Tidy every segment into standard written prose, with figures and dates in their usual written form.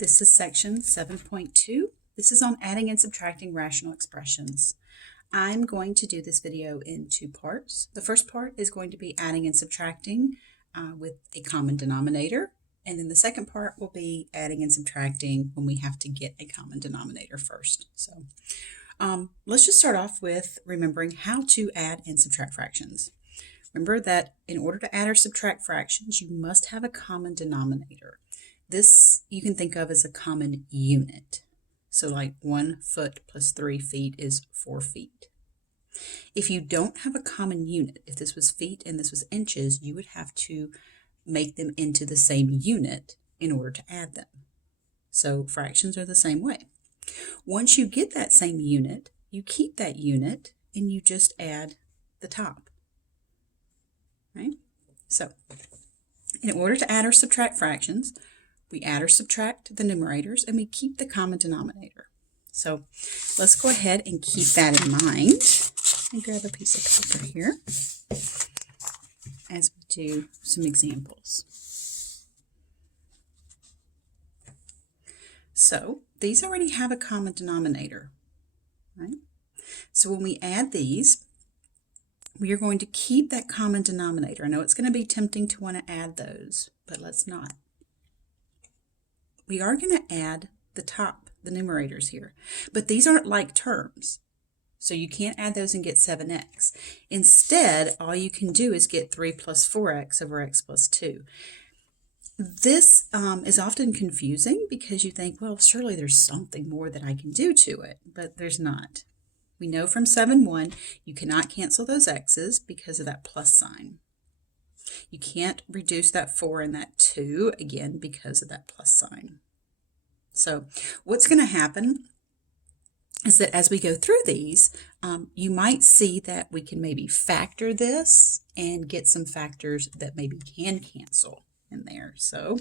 This is section 7.2. This is on adding and subtracting rational expressions. I'm going to do this video in two parts. The first part is going to be adding and subtracting with a common denominator, and then the second part will be adding and subtracting when we have to get a common denominator first. So let's just start off with remembering how to add and subtract fractions. Remember that in order to add or subtract fractions, you must have a common denominator. This you can think of as a common unit. So like 1 foot plus 3 feet is 4 feet. If you don't have a common unit, if this was feet and this was inches, you would have to make them into the same unit in order to add them. So fractions are the same way. Once you get that same unit, you keep that unit and you just add the top. Right? So in order to add or subtract fractions, we add or subtract the numerators and we keep the common denominator. So let's go ahead and keep that in mind. And grab a piece of paper here as we do some examples. So these already have a common denominator, right? So when we add these, we are going to keep that common denominator. I know it's going to be tempting to want to add those, but let's not. We are going to add the top, the numerators here, but these aren't like terms. So you can't add those and get 7x. Instead, all you can do is get 3 plus 4x over x plus 2. This is often confusing because you think, well, surely there's something more that I can do to it, but there's not. We know from 7.1 you cannot cancel those x's because of that plus sign. You can't reduce that 4 and that 2, again, because of that plus sign. So what's going to happen is that as we go through these, you might see that we can maybe factor this and get some factors that maybe can cancel in there. So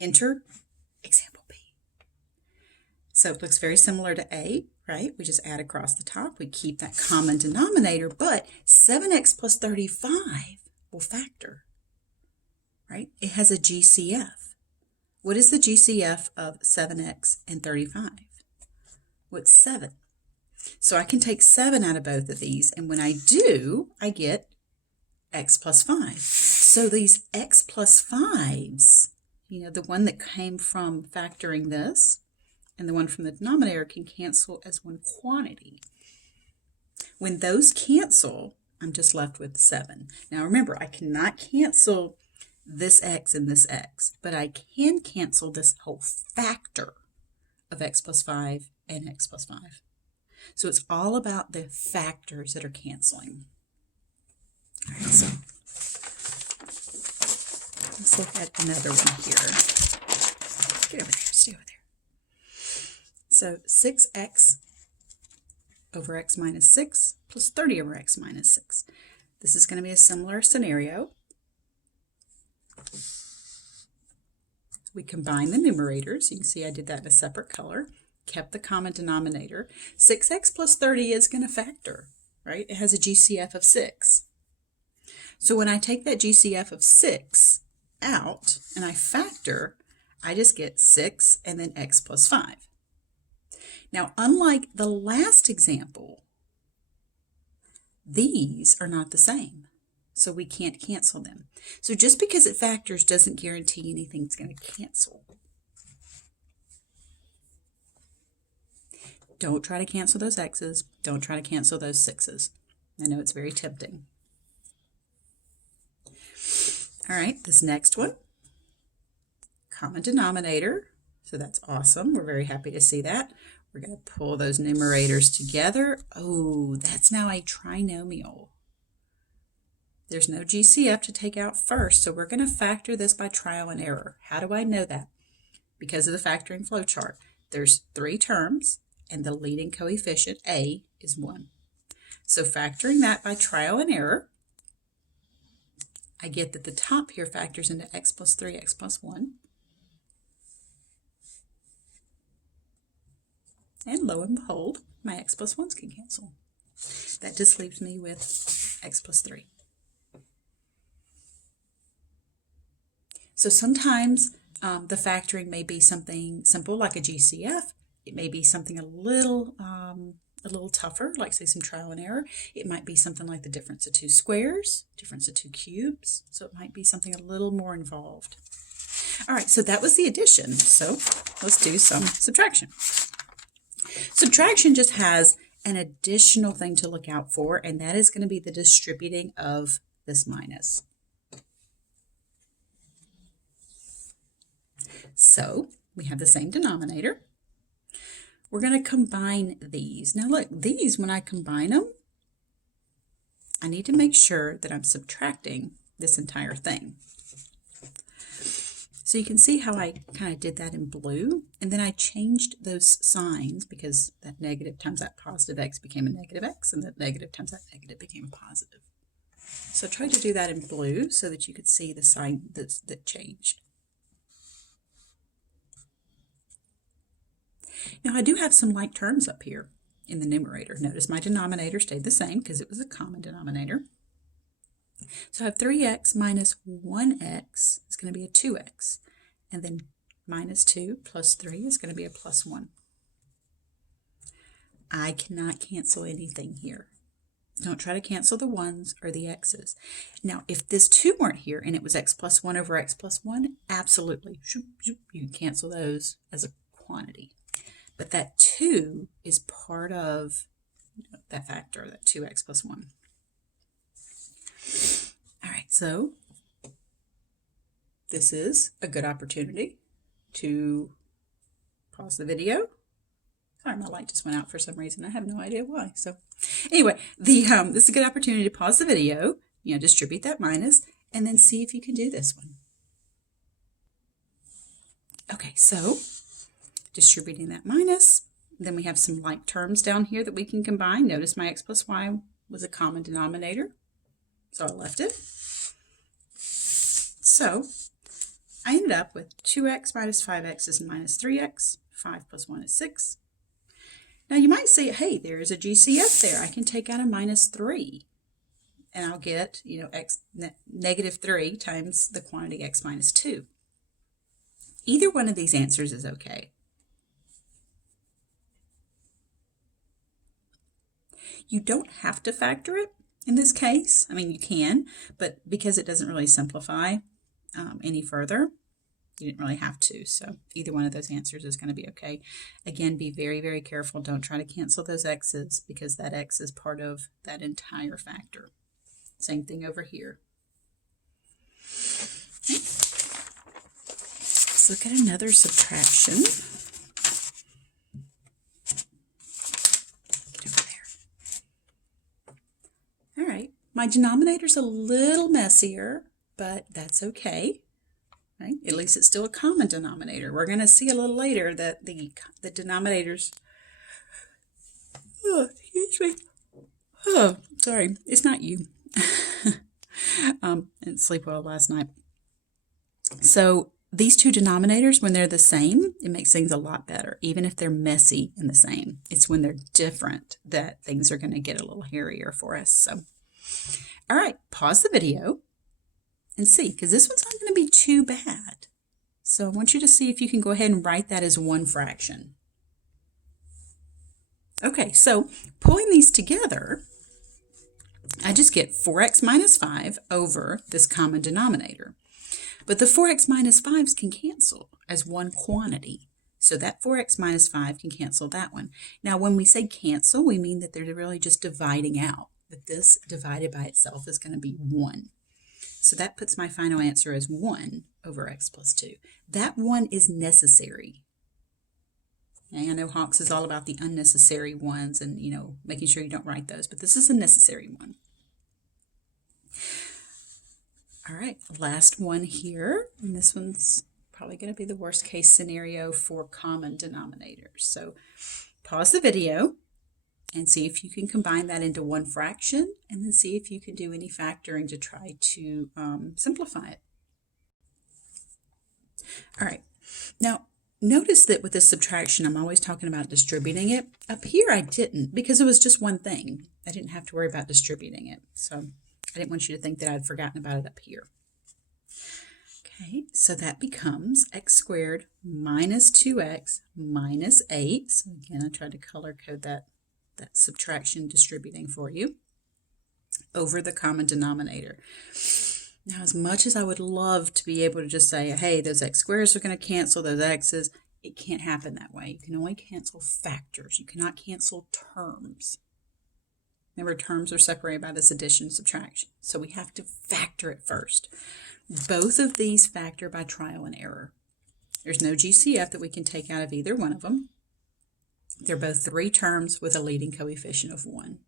enter example B. So it looks very similar to A, right? We just add across the top. We keep that common denominator, but 7x plus 35 will factor, right? It has a GCF. What is the GCF of 7x and 35? Well, it's 7. So I can take 7 out of both of these, and when I do, I get x plus 5. So these x plus 5s, you know, the one that came from factoring this and the one from the denominator can cancel as one quantity. When those cancel, I'm just left with 7. Now remember, I cannot cancel this x and this x, but I can cancel this whole factor of x plus 5 and x plus 5. So it's all about the factors that are canceling. All right, so let's look at another one here. Get over there, stay over there. So 6x over x minus 6 plus 30 over x minus 6. This is going to be a similar scenario. We combine the numerators. You can see I did that in a separate color. Kept the common denominator. 6x plus 30 is going to factor, right? It has a GCF of 6. So when I take that GCF of 6 out and I factor, I just get 6 and then x plus 5. Now, unlike the last example, these are not the same. So we can't cancel them. So just because it factors doesn't guarantee anything's going to cancel. Don't try to cancel those x's. Don't try to cancel those 6's. I know it's very tempting. All right, this next one, common denominator. So that's awesome. We're very happy to see that. We're going to pull those numerators together. Oh, that's now a trinomial. There's no GCF to take out first, so we're going to factor this by trial and error. How do I know that? Because of the factoring flow chart. There's 3 terms, and the leading coefficient, A, is 1. So factoring that by trial and error, I get that the top here factors into x plus 3, x plus 1. And lo and behold, my x plus 1s can cancel. That just leaves me with x plus 3. So sometimes The factoring may be something simple like a GCF. It may be something a little tougher, like say some trial and error. It might be something like the difference of two squares, difference of two cubes. So it might be something a little more involved. All right, so that was the addition. So let's do some subtraction. Subtraction just has an additional thing to look out for, and that is going to be the distributing of this minus. So we have the same denominator. We're going to combine these. Now look, these, when I combine them, I need to make sure that I'm subtracting this entire thing. So you can see how I kind of did that in blue, and then I changed those signs because that negative times that positive x became a negative x, and that negative times that negative became a positive. So I tried to do that in blue so that you could see the sign that changed. Now I do have some like terms up here in the numerator. Notice my denominator stayed the same because it was a common denominator. So I have 3x minus 1x is going to be a 2x. And then minus 2 plus 3 is going to be a plus 1. I cannot cancel anything here. Don't try to cancel the 1's or the x's. Now, if this 2 weren't here and it was x plus 1 over x plus 1, absolutely. You can cancel those as a quantity. But that 2 is part of that factor, that 2x plus 1. All right, so this is a good opportunity to pause the video. Sorry, my light just went out for some reason. I have no idea why. So anyway, this is a good opportunity to pause the video, distribute that minus, and then see if you can do this one. Okay, so distributing that minus, then we have some like terms down here that we can combine. Notice my x plus y was a common denominator, so I left it. So I ended up with 2x minus 5x is minus 3x. 5 plus 1 is 6. Now you might say, hey, there is a GCF there. I can take out a minus 3. And I'll get, x negative 3 times the quantity x minus 2. Either one of these answers is okay. You don't have to factor it in this case. I mean, you can, but because it doesn't really simplify any further, you didn't really have to. So either one of those answers is going to be okay. Again, be very, very careful. Don't try to cancel those x's because that x is part of that entire factor. Same thing over here. Okay. Let's look at another subtraction. My denominator's a little messier, but that's okay. Right? At least it's still a common denominator. We're going to see a little later that the denominators, excuse me. Oh, sorry, it's not you. I didn't sleep well last night. So these two denominators, when they're the same, it makes things a lot better, even if they're messy and the same. It's when they're different that things are going to get a little hairier for us. So. All right, pause the video and see, because this one's not going to be too bad. So I want you to see if you can go ahead and write that as one fraction. Okay, so pulling these together, I just get 4x minus 5 over this common denominator. But the 4x minus 5s can cancel as one quantity. So that 4x minus 5 can cancel that one. Now, when we say cancel, we mean that they're really just dividing out. But this divided by itself is going to be 1. So that puts my final answer as 1 over x plus 2. That 1 is necessary. And I know Hawks is all about the unnecessary ones and, making sure you don't write those. But this is a necessary one. All right, last one here. And this one's probably going to be the worst case scenario for common denominators. So pause the video. And see if you can combine that into one fraction, and then see if you can do any factoring to try to simplify it. All right. Now, notice that with this subtraction, I'm always talking about distributing it. Up here, I didn't, because it was just one thing. I didn't have to worry about distributing it. So I didn't want you to think that I'd forgotten about it up here. Okay, so that becomes x squared minus 2x minus 8. So again, I tried to color code that subtraction distributing for you over the common denominator. Now, as much as I would love to be able to just say, hey, those x squares are going to cancel those x's, it can't happen that way. You can only cancel factors. You cannot cancel terms. Remember, terms are separated by this addition subtraction. So we have to factor it first. Both of these factor by trial and error. There's no GCF that we can take out of either one of them. They're both 3 terms with a leading coefficient of 1.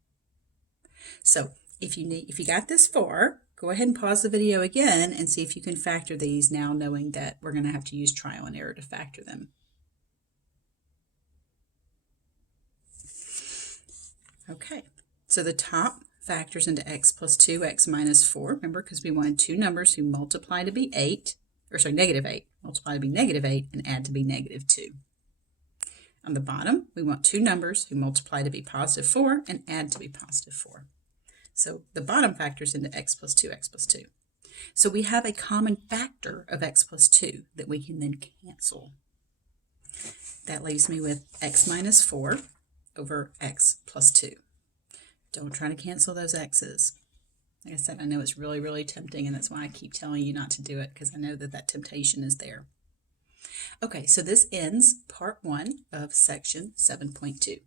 So if you got this far, go ahead and pause the video again and see if you can factor these now, knowing that we're going to have to use trial and error to factor them. Okay, so the top factors into x plus 2, x minus 4. Remember, because we wanted 2 numbers who multiply to be 8, or sorry, negative 8, multiply to be negative 8, and add to be negative 2. On the bottom, we want 2 numbers who multiply to be positive 4 and add to be positive 4. So the bottom factors into x plus 2, x plus 2. So we have a common factor of x plus 2 that we can then cancel. That leaves me with x minus 4 over x plus 2. Don't try to cancel those x's. Like I said, I know it's really, really tempting, and that's why I keep telling you not to do it, because I know that temptation is there. Okay, so this ends part 1 of section 7.2.